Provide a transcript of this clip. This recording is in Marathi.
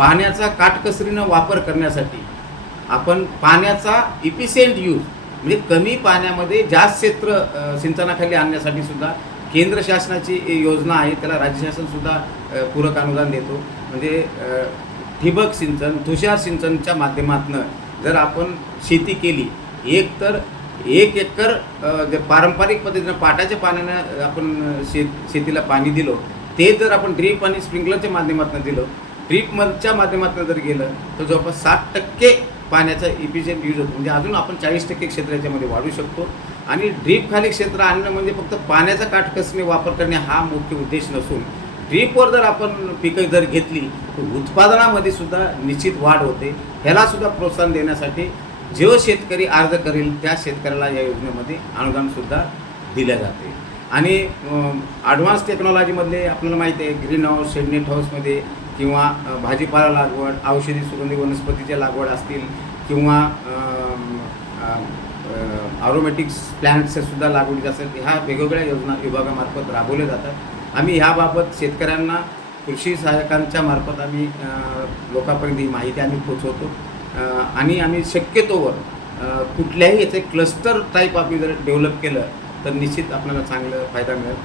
पाण्याचा काटकसरीनं वापर करण्यासाठी आपण पाण्याचा इफिशियंट यूज म्हणजे कमी पाण्यामध्ये जास्त क्षेत्र सिंचनाखाली आणण्यासाठी सुद्धा केंद्र शासनाची योजना आहे त्याला राज्य शासनसुद्धा पूरक अनुदान देतो. म्हणजे ठिबक सिंचन तुषार सिंचनच्या माध्यमातून जर आपण शेती केली एक तर एक एकर जे पारंपरिक पद्धतीनं पाटाच्या पाण्यानं आपण शेत शेतीला पाणी दिलो ते जर आपण ड्रीप आणि स्प्रिंकलरच्या माध्यमातून दिलं ड्रीपमच्या माध्यमातून जर गेलं तर जवळपास साठ टक्के पाण्याचा इफिशियंट यूज होतो. म्हणजे अजून आपण चाळीस टक्के क्षेत्र याच्यामध्ये वाढू शकतो. आणि ड्रीपखाली क्षेत्र आणणं म्हणजे फक्त पाण्याचा काटकसरीने वापर करणे हा मुख्य उद्देश नसून ड्रीपवर जर आपण पिकं जर घेतली तर उत्पादनामध्ये सुद्धा निश्चित वाढ होते. ह्यालासुद्धा प्रोत्साहन देण्यासाठी जो शेतकरी अर्ज करेल त्या शेतकऱ्याला या योजनेमध्ये अनुदानसुद्धा दिले जाते. आणि ॲडव्हान्स टेक्नॉलॉजीमधले आपल्याला माहिती आहे ग्रीन हाऊस शेडनेट हाऊसमध्ये किंवा भाजीपाला लागवड औषधी सुगंधी वनस्पतीच्या लागवड असतील किंवा ऑरोमॅटिक्स प्लॅन्टच्या सुद्धा लागवडीच्या असेल ह्या वेगवेगळ्या योजना विभागामार्फत राबवल्या जातात. आम्ही ह्याबाबत शेतकऱ्यांना कृषी सहाय्यकांच्या मार्फत आम्ही लोकांपर्यंत ही माहिती आम्ही पोचवतो आणि आम्ही शक्यतोवर कुठल्याही याचे क्लस्टर टाईप आम्ही जर डेव्हलप केलं तर निश्चित आपल्याला चांगलं फायदा मिळेल.